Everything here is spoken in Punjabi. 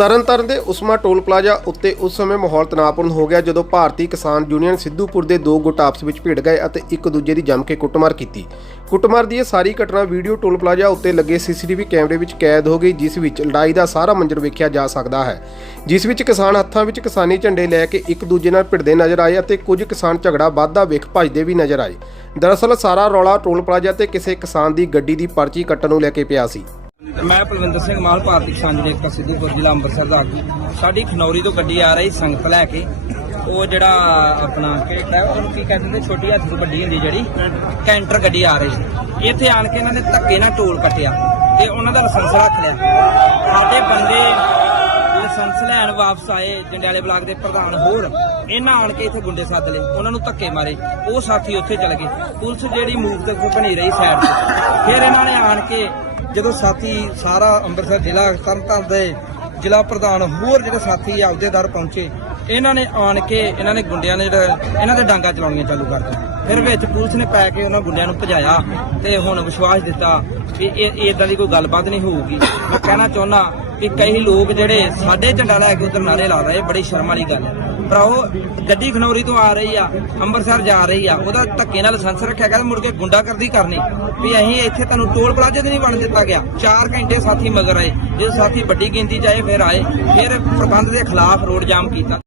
ਤਰਨਤਾਰਨ ਦੇ ਉਸਮਾ ਟੋਲ ਪਲਾਜ਼ਾ ਉੱਤੇ ਉਸ ਸਮੇਂ ਮਾਹੌਲ ਤਣਾਅਪੂਰਨ ਹੋ ਗਿਆ ਜਦੋਂ ਭਾਰਤੀ ਕਿਸਾਨ ਯੂਨੀਅਨ ਸਿੱਧੂਪੁਰ ਦੇ ਦੋ ਗੁੱਟ ਆਪਸ ਵਿੱਚ ਭਿੜ ਗਏ ਅਤੇ ਇੱਕ ਦੂਜੇ ਦੀ ਜੰਮ ਕੇ ਕੁੱਟਮਾਰ ਕੀਤੀ। ਕੁੱਟਮਾਰ ਦੀ ਇਹ ਸਾਰੀ ਘਟਨਾ ਵੀਡੀਓ ਟੋਲ ਪਲਾਜ਼ਾ ਉੱਤੇ ਲੱਗੇ ਸੀਸੀਟੀਵੀ ਕੈਮਰੇ ਵਿੱਚ ਕੈਦ ਹੋ ਗਈ, ਜਿਸ ਵਿੱਚ ਲੜਾਈ ਦਾ ਸਾਰਾ ਮੰਜ਼ਰ ਵੇਖਿਆ ਜਾ ਸਕਦਾ ਹੈ। ਜਿਸ ਵਿੱਚ ਕਿਸਾਨ ਹੱਥਾਂ ਵਿੱਚ ਕਿਸਾਨੀ ਝੰਡੇ ਲੈ ਕੇ ਇੱਕ ਦੂਜੇ ਨਾਲ ਭਿੜਦੇ ਨਜ਼ਰ ਆਏ ਅਤੇ ਕੁਝ ਕਿਸਾਨ ਝਗੜਾ ਵਾਧਾ ਵੇਖ ਭੱਜਦੇ ਵੀ ਨਜ਼ਰ ਆਏ। ਦਰਅਸਲ ਸਾਰਾ ਰੌਲਾ ਟੋਲ ਪਲਾਜ਼ਾ ਤੇ ਕਿਸੇ ਕਿਸਾਨ ਦੀ ਗੱਡੀ ਦੀ ਪਰਚੀ ਕੱਟਣ ਨੂੰ ਲੈ ਕੇ ਪਿਆ ਸੀ। ਮੈਂ ਪਲਵਿੰਦਰ ਸਿੰਘ ਮਾਲ, ਭਾਰਤੀ ਕਿਸਾਨ ਯੂਨੀਅਨ ਸਿੱਧੂਪੁਰ ਜ਼ਿਲ੍ਹਾ ਅੰਮ੍ਰਿਤਸਰ ਦਾ ਆਗੂ। ਸਾਡੀ ਖਨੌਰੀ ਤੋਂ ਗੱਡੀ ਆ ਰਹੀ ਸੰਗਤ ਲੈ ਕੇ। ਉਹ ਜਿਹੜਾ ਆਪਣਾ ਕਿਹੜਾ ਉਹਨੂੰ ਕੀ ਕਹਿੰਦੇ ਨੇ? ਛੋਟੀ ਹੱਥ ਤੋਂ ਵੱਡੀ ਹੁੰਦੀ ਜਿਹੜੀ। ਕੈਂਟਰ ਗੱਡੀ ਆ ਰਹੀ ਸੀ। ਇੱਥੇ ਆਣ ਕੇ ਇਹਨਾਂ ਨੇ ਧੱਕੇ ਨਾਲ ਟੋਲ ਕੱਟਿਆ ਤੇ ਉਹਨਾਂ ਦਾ ਲਾਇਸੈਂਸ ਰੱਖ ਲਿਆ। ਸਾਡੇ ਬੰਦੇ ਲਾਇਸੈਂਸ ਲੈਣ ਵਾਪਸ ਆਏ, ਜੰਡਿਆਲੇ ਬਲਾਕ ਦੇ ਪ੍ਰਧਾਨ ਹੋਰ। ਇਹਨਾਂ ਆਣ ਕੇ ਇੱਥੇ ਗੁੰਡੇ ਸੱਦ ਲਏ, ਉਹਨਾਂ ਨੂੰ ਧੱਕੇ ਮਾਰੇ। ਉਹ ਸਾਥੀ ਉੱਥੇ ਚਲੇ ਗਏ। ਪੁਲਿਸ ਜਿਹੜੀ ਮੂਵ ਤੇ ਬਣੀ ਰਹੀ ਸਾਈਡ ਤੇ। ਫਿਰ ਇਹਨਾਂ ਨੇ ਆਣ ਕੇ ਜਦੋਂ ਸਾਥੀ ਸਾਰਾ ਅੰਮ੍ਰਿਤਸਰ ਜ਼ਿਲ੍ਹਾ ਤਰਨਤਾਰਨ ਦੇ ਜ਼ਿਲ੍ਹਾ ਪ੍ਰਧਾਨ ਹੋਰ ਜਿਹੜੇ ਸਾਥੀ ਆਪਦੇ ਦਰ ਪਹੁੰਚੇ, ਇਹਨਾਂ ਨੇ ਆਣ ਕੇ ਇਹਨਾਂ ਨੇ ਗੁੰਡਿਆਂ ਨੇ ਜਿਹੜਾ, ਇਹਨਾਂ ਤੇ ਡਾਂਗਾ ਚਲਾਉਣੀਆਂ ਚਾਲੂ ਕਰ ਦਿੱਤੀਆਂ। ਫਿਰ ਵਿੱਚ ਪੁਲਿਸ ਨੇ ਪੈ ਕੇ ਉਹਨਾਂ ਗੁੰਡਿਆਂ ਨੂੰ ਭਜਾਇਆ ਤੇ ਹੁਣ ਵਿਸ਼ਵਾਸ ਦਿੱਤਾ ਕਿ ਇਹ ਇਦਾਂ ਦੀ ਕੋਈ ਗੱਲਬਾਤ ਨਹੀਂ ਹੋਊਗੀ। ਮੈਂ ਕਹਿਣਾ ਚਾਹੁੰਦਾ ਕਿ ਕਈ ਲੋਕ ਜਿਹੜੇ ਸਾਡੇ ਝੰਡਾ ਲੈ ਕੇ ਉਧਰ ਨਾਰੇ ਲਾ ਰਹੇ, ਬੜੀ ਸ਼ਰਮ ਵਾਲੀ ਗੱਲ ਹੈ। ਭਰਾਓ, ਗੱਡੀ ਖਨੌਰੀ ਤੋਂ ਆ ਰਹੀ ਆ, ਅੰਮ੍ਰਿਤਸਰ ਜਾ ਰਹੀ ਆ, ਉਹਦਾ ਧੱਕੇ ਨਾਲ ਲਾਇਸੈਂਸ ਰੱਖਿਆ ਗਿਆ ਮੁੜ ਕੇ ਗੁੰਡਾਗਰਦੀ ਕਰਨੀ। ਵੀ ਅਸੀਂ ਇੱਥੇ ਤੁਹਾਨੂੰ ਟੋਲ ਪਲਾਜ਼ੇ ਤੇ ਨਹੀਂ ਵੜਨ ਦਿੱਤਾ ਗਿਆ। 4 ਘੰਟੇ ਸਾਥੀ ਮਗਰ ਆਏ। ਜੇ ਸਾਥੀ ਵੱਡੀ ਗਿਣਤੀ ਚ ਆਏ, ਫਿਰ ਆਏ। ਫਿਰ ਪ੍ਰਬੰਧ ਦੇ ਖਿਲਾਫ ਰੋਡ ਜਾਮ ਕੀਤਾ।